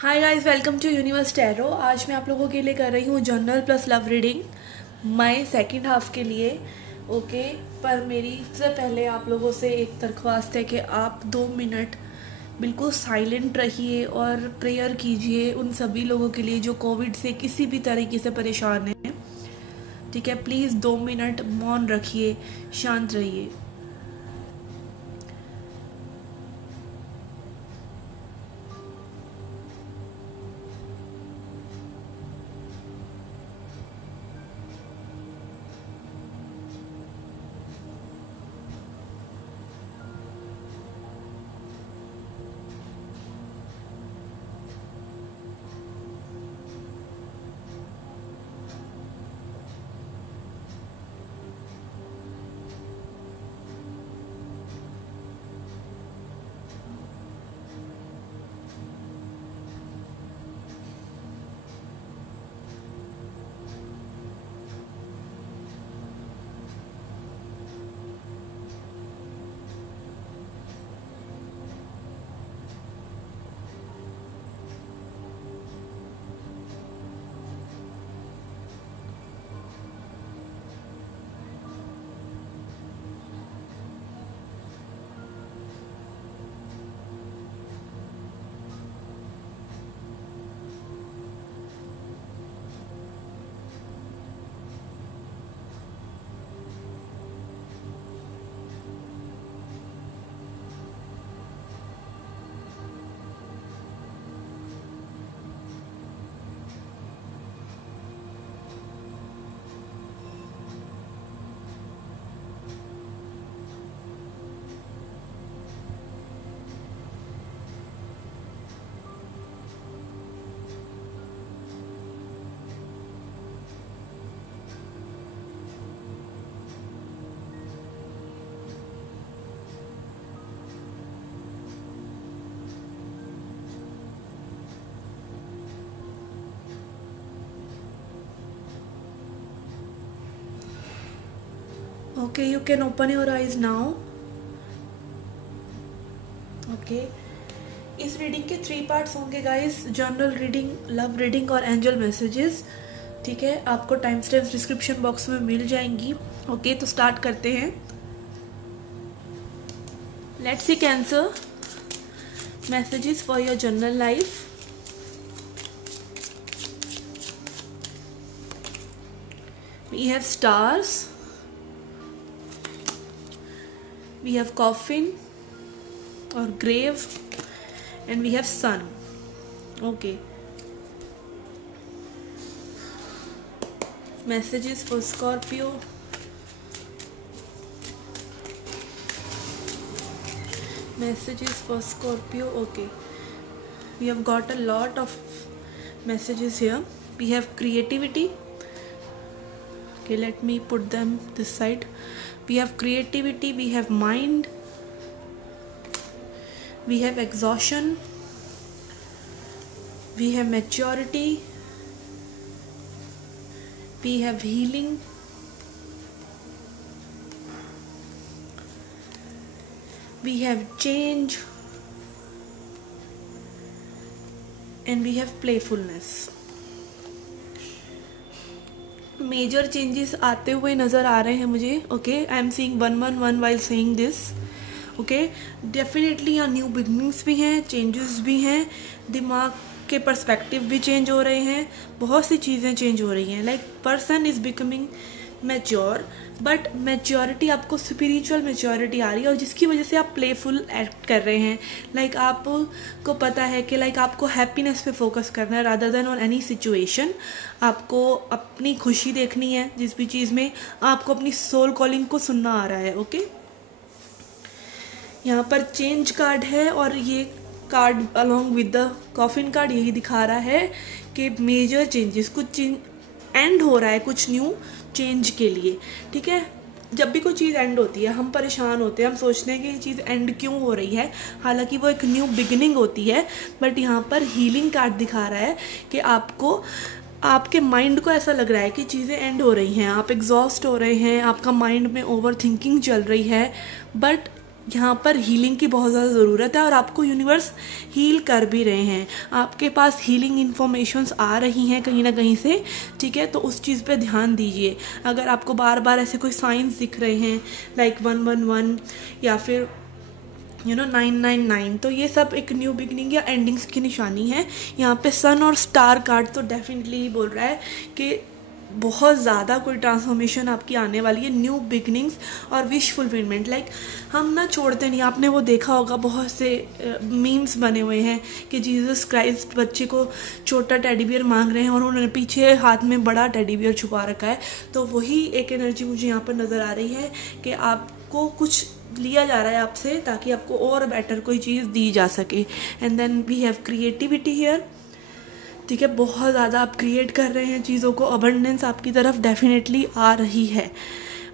Hi guys, welcome to Universe Tarot. आज मैं आप लोगों के लिए कर रही हूँ जर्नल प्लस लव रीडिंग मई सेकंड हाफ के लिए। ओके, पर मेरी से पहले आप लोगों से एक दरख्वास्त है कि आप 2 मिनट बिल्कुल साइलेंट रहिए और प्रेयर कीजिए उन सभी लोगों के लिए जो कोविड से किसी भी तरीके से परेशान हैं। ठीक है, प्लीज़ 2 मिनट मौन रखिए, शांत रहिए। Okay, you can open your eyes now. Okay, इस रीडिंग के 3 पार्ट्स होंगे guys, general reading, love reading और एंजल मैसेजेस। ठीक है, आपको टाइम स्टैम्प्स डिस्क्रिप्शन बॉक्स में मिल जाएंगी। ओके, तो स्टार्ट करते हैं। Let's see Cancer messages for your general life. We have stars, we have coffin or grave, and we have sun. Okay, messages for Scorpio. Messages for Scorpio. Okay, we have got a lot of messages here. We have creativity. Okay, let me put them this side. We have creativity, we have mind, we have exhaustion, we have maturity, we have healing, we have change, and we have playfulness. Major changes आते हुए नज़र आ रहे हैं मुझे। Okay, I am seeing 111 while seeing this. Okay, definitely यहाँ new beginnings भी हैं, चेंजेस भी हैं, दिमाग के पर्सपेक्टिव भी चेंज हो रहे हैं, बहुत सी चीज़ें चेंज हो रही हैं। Like person is becoming mature, but maturity आपको स्पिरिचुअल मैच्योरिटी आ रही है और जिसकी वजह से आप प्लेफुल एक्ट कर रहे हैं। लाइक आपको पता है कि लाइक आपको हैप्पीनेस पे फोकस करना है rather than on any situation. आपको अपनी खुशी देखनी है जिस भी चीज़ में, आपको अपनी सोल कॉलिंग को सुनना आ रहा है। ओके, यहाँ पर चेंज कार्ड है और ये card along with the coffin card यही दिखा रहा है कि मेजर चेंजेस, कुछ एंड हो रहा है, कुछ न्यू चेंज के लिए। ठीक है, जब भी कोई चीज़ एंड होती है हम परेशान होते हैं, हम सोचते हैं कि ये चीज़ एंड क्यों हो रही है, हालांकि वो एक न्यू बिगिनिंग होती है। बट यहाँ पर हीलिंग कार्ड दिखा रहा है कि आपको, आपके माइंड को ऐसा लग रहा है कि चीज़ें एंड हो रही हैं, आप एग्जॉस्ट हो रहे हैं, आपका माइंड में ओवर थिंकिंग चल रही है, बट यहाँ पर हीलिंग की बहुत ज़्यादा ज़रूरत है और आपको यूनिवर्स हील कर भी रहे हैं। आपके पास हीलिंग इन्फॉर्मेशंस आ रही हैं कहीं ना कहीं से, ठीक है, तो उस चीज़ पे ध्यान दीजिए। अगर आपको बार बार ऐसे कोई साइंस दिख रहे हैं लाइक 111 या फिर 999, तो ये सब एक न्यू बिगनिंग या एंडिंग्स की निशानी है। यहाँ पे सन और स्टार कार्ड तो डेफिनेटली बोल रहा है कि बहुत ज़्यादा कोई ट्रांसफॉर्मेशन आपकी आने वाली है, न्यू बिगनिंग्स और विश फुलफिलमेंट। लाइक हम ना छोड़ते नहीं, आपने वो देखा होगा बहुत से मीम्स बने हुए हैं कि जीसस क्राइस्ट बच्चे को छोटा टेडी बियर मांग रहे हैं और उन्होंने पीछे हाथ में बड़ा टेडी बियर छुपा रखा है। तो वही एक एनर्जी मुझे यहाँ पर नज़र आ रही है कि आपको कुछ लिया जा रहा है आपसे ताकि आपको और बेटर कोई चीज़ दी जा सके। And then we have creativity here, ठीक है, बहुत ज़्यादा आप क्रिएट कर रहे हैं चीज़ों को, अबंडेंस आपकी तरफ डेफिनेटली आ रही है।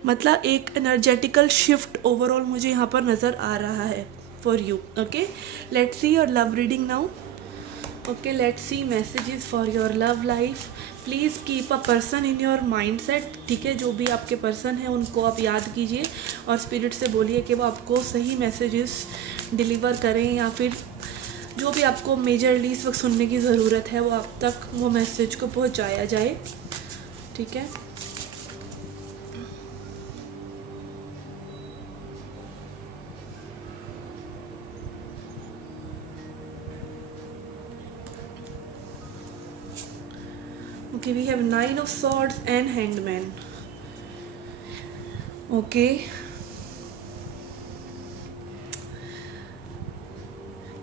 मतलब एक एनर्जेटिकल शिफ्ट ओवरऑल मुझे यहाँ पर नज़र आ रहा है for you. Okay, let's see your love reading now. Okay, let's C messages for your love life. Please keep a person in your mind set, ठीक है, जो भी आपके पर्सन हैं उनको आप याद कीजिए और स्पिरिट से बोलिए कि वो आपको सही मैसेजेस डिलीवर करें या फिर जो भी आपको मेजरली इस वक्त सुनने की ज़रूरत है वो आप तक वो मैसेज को पहुंचाया जाए, ठीक है। Okay, we have 9 of Swords and Hanged Man. Okay.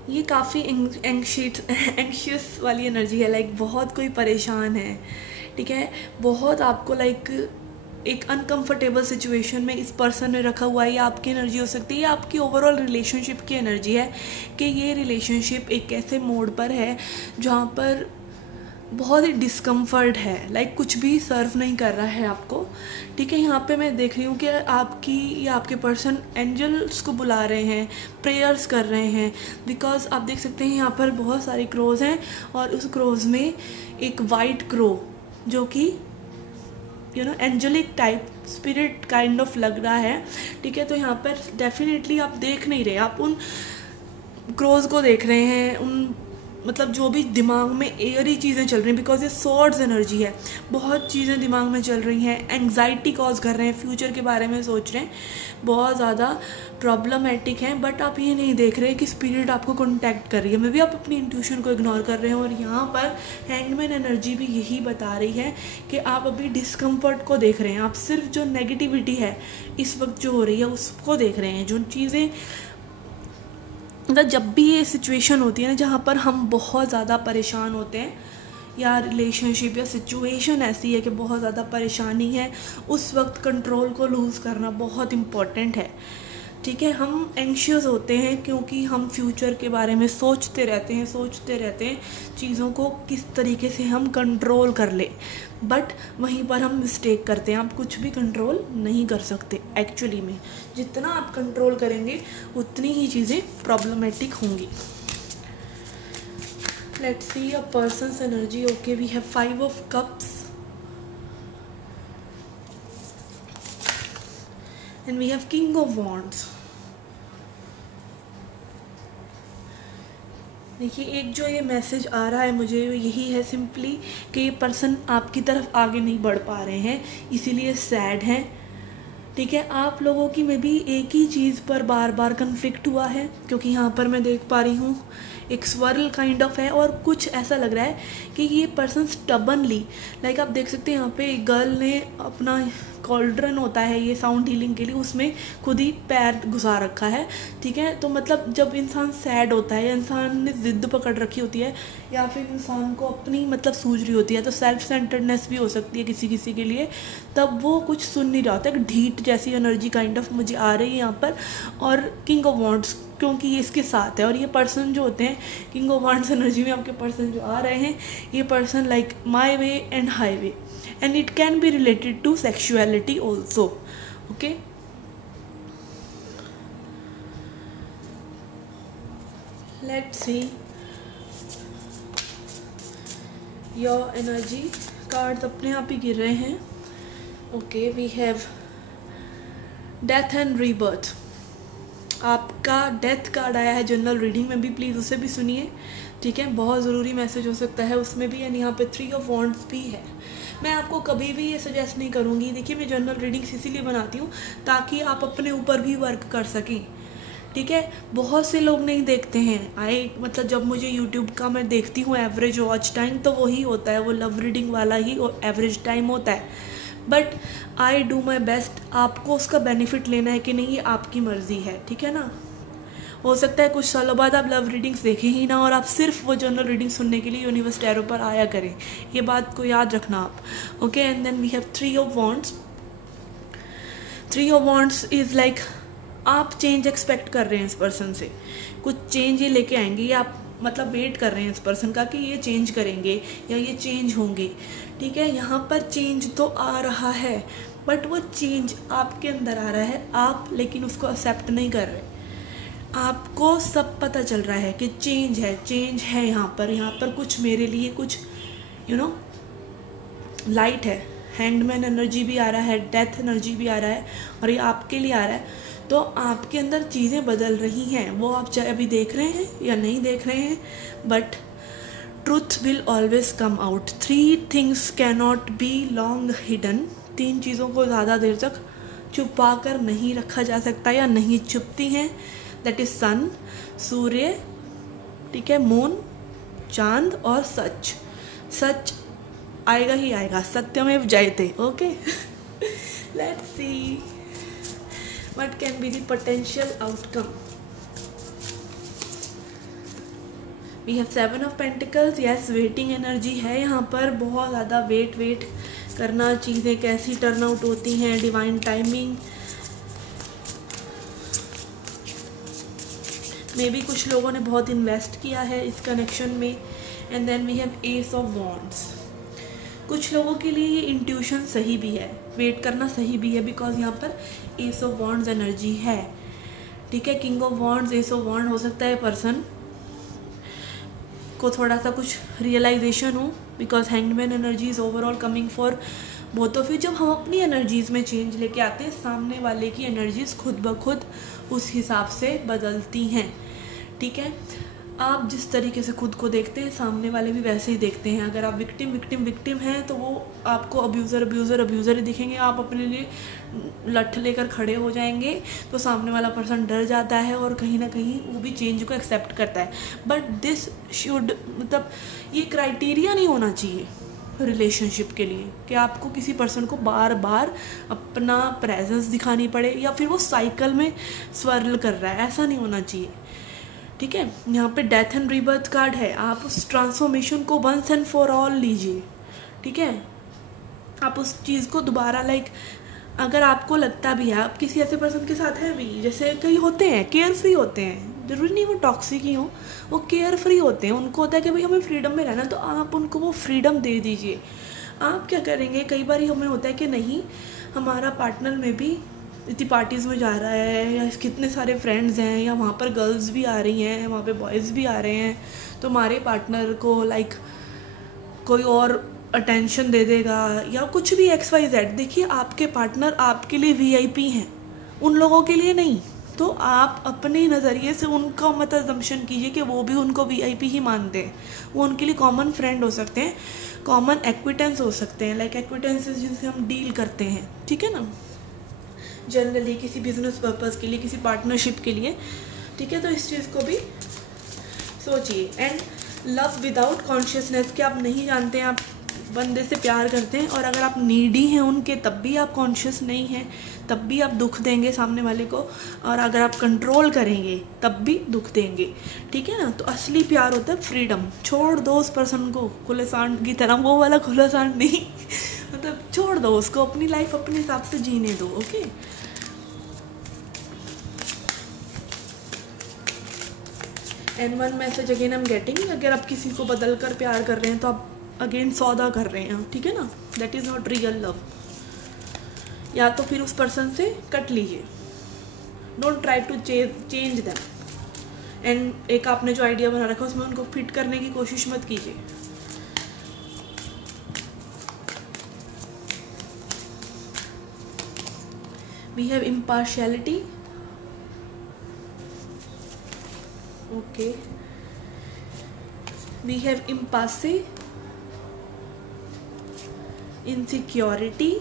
ये काफ़ी एंग्शियस वाली एनर्जी है, लाइक बहुत कोई परेशान है, ठीक है, बहुत आपको लाइक एक अनकंफर्टेबल सिचुएशन में इस पर्सन ने रखा हुआ है। ये आपकी एनर्जी हो सकती है या आपकी ओवरऑल रिलेशनशिप की एनर्जी है कि ये रिलेशनशिप एक ऐसे मोड पर है जहाँ पर बहुत ही डिस्कम्फर्ट है, लाइक कुछ भी सर्व नहीं कर रहा है आपको, ठीक है। यहाँ पे मैं देख रही हूँ कि आपकी या आपके पर्सन एंजल्स को बुला रहे हैं, प्रेयर्स कर रहे हैं, बिकॉज आप देख सकते हैं यहाँ पर बहुत सारे क्रोज हैं और उस क्रोज में एक वाइट क्रो जो कि angelic type spirit kind of लग रहा है, ठीक है। तो यहाँ पर डेफिनेटली आप देख नहीं रहे, आप उन क्रोज को देख रहे हैं, उन मतलब जो भी दिमाग में एयरी चीज़ें चल रही हैं, बिकॉज ये सॉर्ड्स एनर्जी है, बहुत चीज़ें दिमाग में चल रही हैं, एंग्जाइटी कॉज कर रहे हैं, फ्यूचर के बारे में सोच रहे हैं, बहुत ज़्यादा प्रॉब्लमेटिक हैं, बट आप ये नहीं देख रहे कि स्पिरिट आपको कॉन्टैक्ट कर रही है। मे भी आप अपनी इंट्यूशन को इग्नोर कर रहे हैं और यहाँ पर हैंगमैन एनर्जी भी यही बता रही है कि आप अभी डिस्कम्फर्ट को देख रहे हैं, आप सिर्फ जो नेगेटिविटी है इस वक्त जो हो रही है उसको देख रहे हैं। जो चीज़ें मतलब जब भी ये सिचुएशन होती है ना जहाँ पर हम बहुत ज़्यादा परेशान होते हैं या रिलेशनशिप या सिचुएशन ऐसी है कि बहुत ज़्यादा परेशानी है, उस वक्त कंट्रोल को लूज़ करना बहुत इम्पॉर्टेंट है, ठीक है। हम एंग्शियस होते हैं क्योंकि हम फ्यूचर के बारे में सोचते रहते हैं चीज़ों को किस तरीके से हम कंट्रोल कर ले, बट वहीं पर हम मिस्टेक करते हैं। आप कुछ भी कंट्रोल नहीं कर सकते एक्चुअली में, जितना आप कंट्रोल करेंगे उतनी ही चीज़ें प्रॉब्लमेटिक होंगी। Let's see a person's energy. Okay, we have 5 of cups and we have king of wands. देखिए, एक जो ये मैसेज आ रहा है मुझे यही है सिंपली कि ये पर्सन आपकी तरफ आगे नहीं बढ़ पा रहे हैं, इसीलिए सैड हैं, ठीक है। आप लोगों की में भी एक ही चीज़ पर बार बार कन्फ्लिक्ट हुआ है, क्योंकि यहाँ पर मैं देख पा रही हूँ एक स्वर्ल काइंड ऑफ है और कुछ ऐसा लग रहा है कि ये पर्सन स्टबनली, लाइक आप देख सकते हैं यहाँ पे एक गर्ल ने अपना कॉल्ड्रन होता है ये साउंड हीलिंग के लिए, उसमें खुद ही पैर घुसा रखा है, ठीक है। तो मतलब जब इंसान सैड होता है या इंसान ने ज़िद्द पकड़ रखी होती है या फिर इंसान को अपनी मतलब सूझ रही होती है, तो सेल्फ सेंटर्डनेस भी हो सकती है किसी किसी के लिए, तब वो कुछ सुन नहीं रहा होता है, ढीठ जैसी एनर्जी काइंड ऑफ मुझे आ रही है यहाँ पर। और किंग ऑफ वॉन्ड्स क्योंकि ये इसके साथ है और ये पर्सन जो होते हैं किंग ऑफ वॉन्ड्स एनर्जी में आपके पर्सन जो आ रहे हैं, ये person like my way and highway and it can be related to sexuality also. Okay, let's see your energy cards अपने आप ही गिर रहे हैं। Okay, we have death and rebirth. आपका डेथ कार्ड आया है जनरल रीडिंग में भी, प्लीज़ उसे भी सुनिए, ठीक है, बहुत ज़रूरी मैसेज हो सकता है उसमें भी। एंड यहाँ पे 3 ऑफ वॉन्ड्स भी है। मैं आपको कभी भी ये सजेस्ट नहीं करूँगी, देखिए मैं जनरल रीडिंग्स इसीलिए बनाती हूँ ताकि आप अपने ऊपर भी वर्क कर सकें, ठीक है। बहुत से लोग नहीं देखते हैं, मतलब जब मुझे यूट्यूब का मैं देखती हूँ एवरेज वॉच टाइम तो वही होता है, वो लव रीडिंग वाला ही एवरेज टाइम होता है, but I do my best. आपको उसका बेनिफिट लेना है कि नहीं ये आपकी मर्ज़ी है, ठीक है ना। हो सकता है कुछ सालों बाद आप लव रीडिंग्स देखें ही ना और आप सिर्फ वो जनरल रीडिंग सुनने के लिए यूनिवर्स टैरो पर आया करें, ये बात को याद रखना आप, okay. And then we have 3 of wands. 3 of wands is like आप चेंज एक्सपेक्ट कर रहे हैं इस पर्सन से, कुछ चेंज ये लेके आएंगे, या आप मतलब वेट कर रहे हैं इस पर्सन का कि ये चेंज करेंगे या ये चेंज होंगे, ठीक है। यहाँ पर चेंज तो आ रहा है बट वो चेंज आपके अंदर आ रहा है, आप लेकिन उसको एक्सेप्ट नहीं कर रहे। आपको सब पता चल रहा है कि चेंज है यहाँ पर कुछ मेरे लिए, कुछ लाइट है। हैंगमैन एनर्जी भी आ रहा है, डेथ एनर्जी भी आ रहा है और ये आपके लिए आ रहा है। तो आपके अंदर चीज़ें बदल रही हैं, वो आप चाहे अभी देख रहे हैं या नहीं देख रहे हैं, but truth will always come out. 3 things cannot be long hidden. 3 चीज़ों को ज़्यादा देर तक छुपा कर नहीं रखा जा सकता या नहीं छुपती हैं। दैट इज सन, सूर्य, ठीक है, मून, चांद और सच। सच आएगा ही आएगा, सत्यमेव जयते, okay. Let's see what can be the potential outcome. We have 7 of pentacles. Yes, waiting energy है यहाँ पर, बहुत ज़्यादा वेट करना, चीज़ें कैसी टर्न आउट होती हैं, डिवाइन टाइमिंग। मे बी कुछ लोगों ने बहुत इन्वेस्ट किया है इस कनेक्शन में। And then we have ace of wands. कुछ लोगों के लिए ये इंट्यूशन सही भी है, वेट करना सही भी है, बिकॉज यहाँ पर एस ऑफ वॉन्ड्स एनर्जी है, ठीक है। King of wands, ace of wand, हो सकता है पर्सन को थोड़ा सा कुछ रियलाइजेशन हो, because hangman energy is overall coming for both of you. जब हम अपनी एनर्जीज में चेंज लेके आते हैं, सामने वाले की एनर्जीज खुद ब खुद उस हिसाब से बदलती हैं, ठीक है। आप जिस तरीके से खुद को देखते हैं, सामने वाले भी वैसे ही देखते हैं। अगर आप विक्टिम हैं तो वो आपको अब्यूज़र ही दिखेंगे। आप अपने लिए लठ लेकर खड़े हो जाएंगे तो सामने वाला पर्सन डर जाता है और कहीं ना कहीं वो भी चेंज को एक्सेप्ट करता है। बट दिस शुड, मतलब ये क्राइटेरिया नहीं होना चाहिए रिलेशनशिप के लिए कि आपको किसी पर्सन को बार बार अपना प्रेजेंस दिखानी पड़े या फिर वो साइकिल में स्वर्ल कर रहा है, ऐसा नहीं होना चाहिए, ठीक है। यहाँ पे डेथ एंड रीबर्थ कार्ड है। आप उस ट्रांसफॉर्मेशन को वंस एंड फॉर ऑल लीजिए, ठीक है। आप उस चीज़ को दोबारा अगर आपको लगता भी है आप किसी ऐसे पर्सन के साथ हैं भी, जैसे कई होते हैं केयर फ्री होते हैं, जरूरी नहीं वो टॉक्सिक ही हो, वो केयर फ्री होते हैं, उनको होता है कि भाई हमें फ्रीडम में रहना, तो आप उनको वो फ्रीडम दे दीजिए। आप क्या करेंगे, कई बार हमें होता है कि नहीं, हमारा पार्टनर में भी इतनी पार्टीज़ में जा रहा है या कितने सारे फ्रेंड्स हैं या वहाँ पर गर्ल्स भी आ रही हैं, वहाँ पे बॉयज़ भी आ रहे हैं, तो हमारे पार्टनर को कोई और अटेंशन दे देगा या कुछ भी XYZ। देखिए आपके पार्टनर आपके लिए VIP हैं, उन लोगों के लिए नहीं। तो आप अपने नज़रिए से उनका मत अजम्पशन कीजिए कि वो भी उनको VIP ही मानते हैं। वो उनके लिए कॉमन फ्रेंड हो सकते हैं, कॉमन एक्विटेंस हो सकते हैं, लाइक एक्विटेंसेस जिनसे हम डील करते हैं, ठीक है ना, जनरली किसी बिजनेस पर्पस के लिए, किसी पार्टनरशिप के लिए, ठीक है। तो इस चीज़ को भी सोचिए। एंड लव विदाउट कॉन्शियसनेस, कि आप नहीं जानते हैं आप बंदे से प्यार करते हैं और अगर आप नीडी हैं उनके तब भी आप कॉन्शियस नहीं हैं, तब भी आप दुख देंगे सामने वाले को, और अगर आप कंट्रोल करेंगे तब भी दुख देंगे, ठीक है ना। तो असली प्यार होता है फ्रीडम। छोड़ दो उस पर्सन को खुले सांड की तरह, वो वाला खुला सांड नहीं मतलब छोड़ दो उसको, अपनी लाइफ अपने हिसाब से जीने दो, okay. And one message again I am getting, अगर आप किसी को बदल कर प्यार कर रहे हैं तो आप अगेन सौदा कर रहे हैं, ठीक है ना, that is not real love. या तो फिर उस पर्सन से कट लीजिए, don't try to change them. And एक आपने जो आइडिया बना रखा उसमें उनको फिट करने की कोशिश मत कीजिए। We have impartiality. Okay, we have impassive, insecurity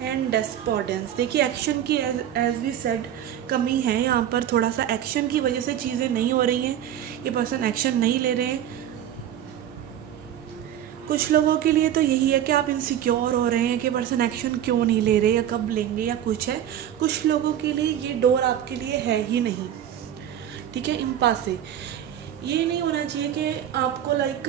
and despondence. देखिए एक्शन की एज वी सेड कमी है यहाँ पर, थोड़ा सा एक्शन की वजह से चीज़ें नहीं हो रही हैं, ये पर्सन एक्शन नहीं ले रहे हैं। कुछ लोगों के लिए तो यही है कि आप इनसिक्योर हो रहे हैं कि पर्सन एक्शन क्यों नहीं ले रहे या कब लेंगे या कुछ है। कुछ लोगों के लिए ये डोर आपके लिए है ही नहीं, ठीक है। इम्पासिव, ये नहीं होना चाहिए कि आपको लाइक,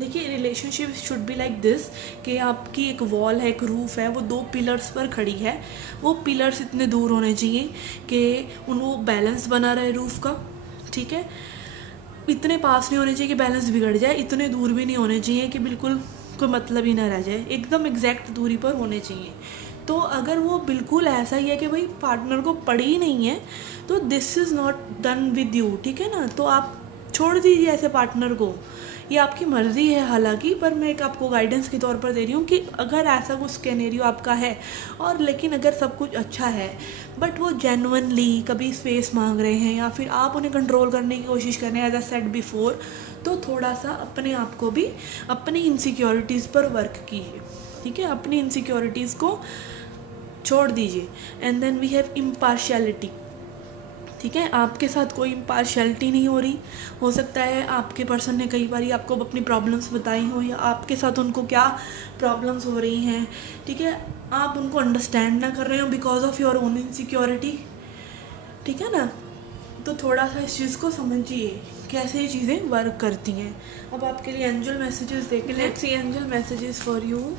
देखिए relationship should be like this कि आपकी एक वॉल है, एक रूफ है, वो 2 पिलर्स पर खड़ी है। वो पिलर्स इतने दूर होने चाहिए कि वो बैलेंस बना रहे रूफ का, ठीक है। इतने पास नहीं होने चाहिए कि बैलेंस बिगड़ जाए, इतने दूर भी नहीं होने चाहिए कि बिल्कुल कोई मतलब ही ना रह जाए, एकदम एग्जैक्ट दूरी पर होने चाहिए। तो अगर वो बिल्कुल ऐसा ही है कि भाई पार्टनर को पड़ी ही नहीं है, तो this is not done with you, ठीक है ना। तो आप छोड़ दीजिए ऐसे पार्टनर को, ये आपकी मर्ज़ी है हालांकि, पर मैं एक आपको गाइडेंस के तौर पर दे रही हूँ कि अगर ऐसा कुछ स्केनेरियो आपका है और लेकिन अगर सब कुछ अच्छा है बट वो जेन्युइनली कभी स्पेस मांग रहे हैं या फिर आप उन्हें कंट्रोल करने की कोशिश कर रहे हैं एज अ सेड बिफोर, तो थोड़ा सा अपने आप को भी अपनी इनसिक्योरिटीज़ पर वर्क कीजिए, ठीक है। अपनी इनसिक्योरिटीज़ को छोड़ दीजिए। And then we have impartiality, ठीक है। आपके साथ कोई इम्पार्शियलिटी नहीं हो रही। हो सकता है आपके पर्सन ने कई बार आपको अपनी प्रॉब्लम्स बताई हो या आपके साथ उनको क्या प्रॉब्लम्स हो रही हैं, ठीक है। आप उनको अंडरस्टैंड ना कर रहे हो because of your own insecurity, ठीक है ना। तो थोड़ा सा इस चीज़ को समझिए कैसे ये चीज़ें वर्क करती हैं। अब आपके लिए एंजल मैसेजेस देख लें। Let's see angel messages for you.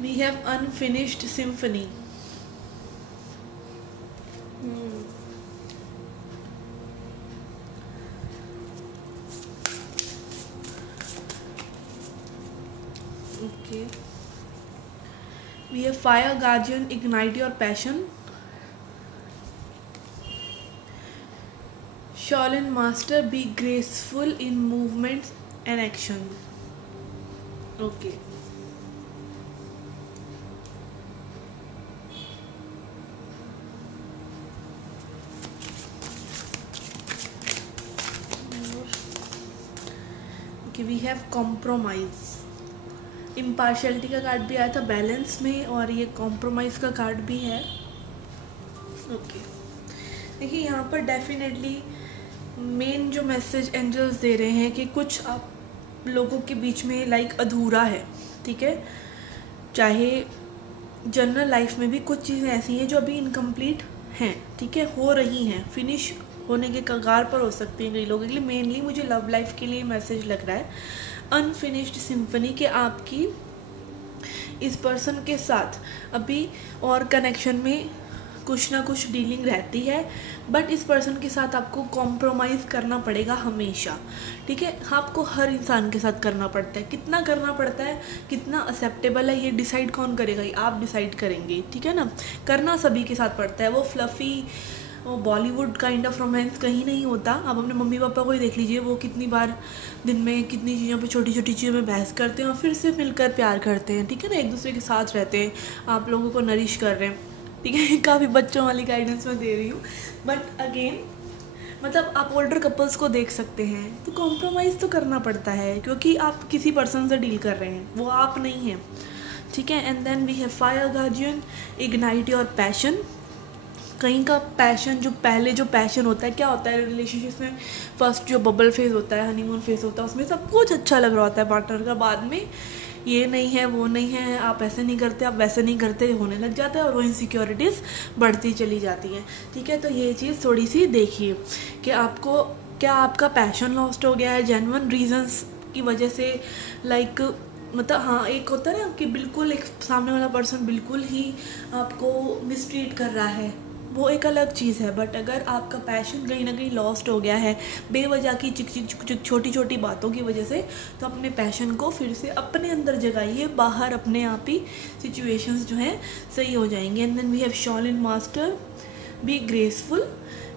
We have unfinished symphony. Okay. We have fire guardian, ignite your passion. Shaolin master, be graceful in movements and action. Okay. We have compromise. Impartiality का card भी आया था balance में और ये compromise का card भी है। ओके, देखिए यहाँ पर डेफिनेटली मेन जो मैसेज एंजल्स दे रहे हैं कि कुछ आप लोगों के बीच में लाइक अधूरा है, ठीक है। चाहे जनरल लाइफ में भी कुछ चीज़ें ऐसी हैं जो अभी इनकम्प्लीट हैं, ठीक है, हो रही हैं, फिनिश होने के कगार पर हो सकती है कई लोगों के लिए। मेनली मुझे लव लाइफ के लिए मैसेज लग रहा है अनफिनिश्ड सिम्फनी के आपकी इस पर्सन के साथ अभी और कनेक्शन में कुछ ना कुछ डीलिंग रहती है, बट इस पर्सन के साथ आपको कॉम्प्रोमाइज़ करना पड़ेगा हमेशा, ठीक है। आपको हर इंसान के साथ करना पड़ता है, कितना करना पड़ता है, कितना एक्सेप्टेबल है, ये डिसाइड कौन करेगा, ये आप डिसाइड करेंगे, ठीक है ना। करना सभी के साथ पड़ता है। वो फ्लफ़ी वो बॉलीवुड काइंड ऑफ रोमांस कहीं नहीं होता। आप अपने मम्मी पापा को ही देख लीजिए, वो कितनी बार दिन में कितनी चीज़ों पे छोटी छोटी चीज़ों में बहस करते हैं और फिर से मिलकर प्यार करते हैं, ठीक है ना, एक दूसरे के साथ रहते हैं, आप लोगों को नरिश कर रहे हैं, ठीक है। काफ़ी बच्चों वाली गाइडेंस मैं दे रही हूँ, बट अगेन मतलब आप ओल्डर कपल्स को देख सकते हैं, तो कॉम्प्रोमाइज़ तो करना पड़ता है क्योंकि आप किसी पर्सन से डील कर रहे हैं, वो आप नहीं हैं, ठीक है। And then we have fire guardian, ignite your passion. कहीं का पैशन, जो पहले जो पैशन होता है, क्या होता है रिलेशनशिप में, फर्स्ट जो बबल फेज़ होता है, हनीमून फेज़ होता है, उसमें सब कुछ अच्छा लग रहा होता है पार्टनर का, बाद में ये नहीं है, वो नहीं है, आप ऐसे नहीं करते, आप वैसे नहीं करते, होने लग जाता है और वो इनसिक्योरिटीज़ बढ़ती चली जाती हैं, ठीक है। तो ये चीज़ थोड़ी सी देखिए कि आपको क्या आपका पैशन लॉस्ट हो गया है जेन्युइन रीजंस की वजह से, लाइक मतलब हाँ, एक होता है ना कि बिल्कुल एक सामने वाला पर्सन बिल्कुल ही आपको मिसट्रीट कर रहा है, वो एक अलग चीज़ है। बट अगर आपका पैशन कहीं ना कहीं लॉस्ट हो गया है बेवजह की छोटी छोटी बातों की वजह से, तो अपने पैशन को फिर से अपने अंदर जगाइए, बाहर अपने आप ही सिचुएशंस जो हैं सही हो जाएंगे। And then we have Shaolin master, be graceful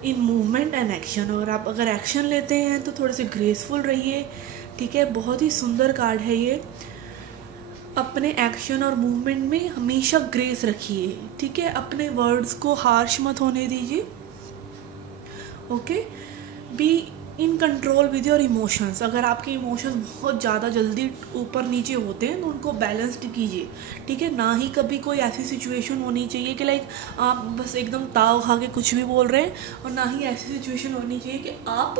in movement and action. और आप अगर एक्शन लेते हैं तो थोड़े से ग्रेसफुल रहिए, ठीक है, बहुत ही सुंदर कार्ड है ये। अपने एक्शन और मूवमेंट में हमेशा ग्रेस रखिए, ठीक है, अपने वर्ड्स को हार्श मत होने दीजिए। Okay, be in control with your emotions. अगर आपके इमोशंस बहुत ज़्यादा जल्दी ऊपर नीचे होते हैं तो उनको बैलेंस्ड कीजिए, ठीक है। ना ही कभी कोई ऐसी सिचुएशन होनी चाहिए कि लाइक आप बस एकदम ताव खा के कुछ भी बोल रहे हैं, और ना ही ऐसी सिचुएशन होनी चाहिए कि आप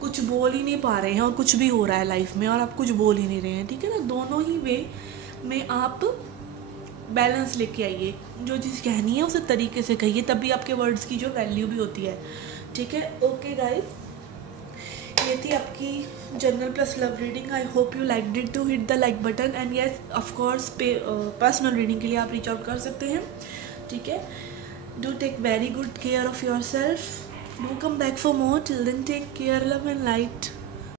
कुछ बोल ही नहीं पा रहे हैं और कुछ भी हो रहा है लाइफ में और आप कुछ बोल ही नहीं रहे हैं, ठीक है ना। दोनों ही वे में आप बैलेंस लेके आइए। जो चीज़ कहनी है उसे तरीके से कहिए, तभी आपके वर्ड्स की जो वैल्यू भी होती है, ठीक है। ओके गाइस, ये थी आपकी general plus love reading. I hope you like did to hit the like button and yes of course personal reading के लिए आप रीच आउट कर सकते हैं, ठीक है। Do take very good care of your self, do come back for more, till then take care, love and light.